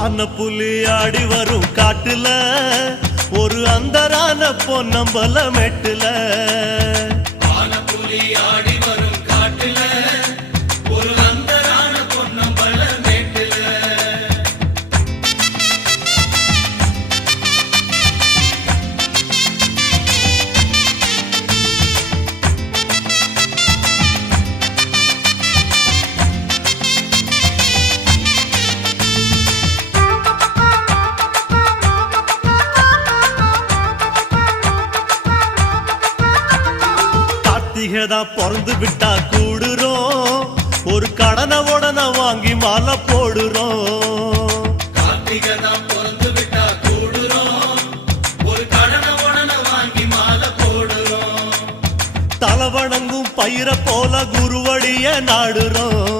ஆன புலி ஆடி வரும் காட்டுல ஒரு அந்தரான பொன்னம்பல மெட்டுல ஆன புலி ஆடி வரும் காட்டுல ஒரு அந்தரான பொன்னம்பல மெட்டுல கார்த்திகதான் பிறந்து விட்டா கூடுறோம் ஒரு கடனை உடனே வாங்கி மாலை போடுறோம் கார்த்திகதான் பிறந்து விட்டா கூடுறோம் ஒரு கடனை உடனே வாங்கி மாலை போடுறோம் தலவணங்கும் பயிர போல குருவடிய நாடுறோம்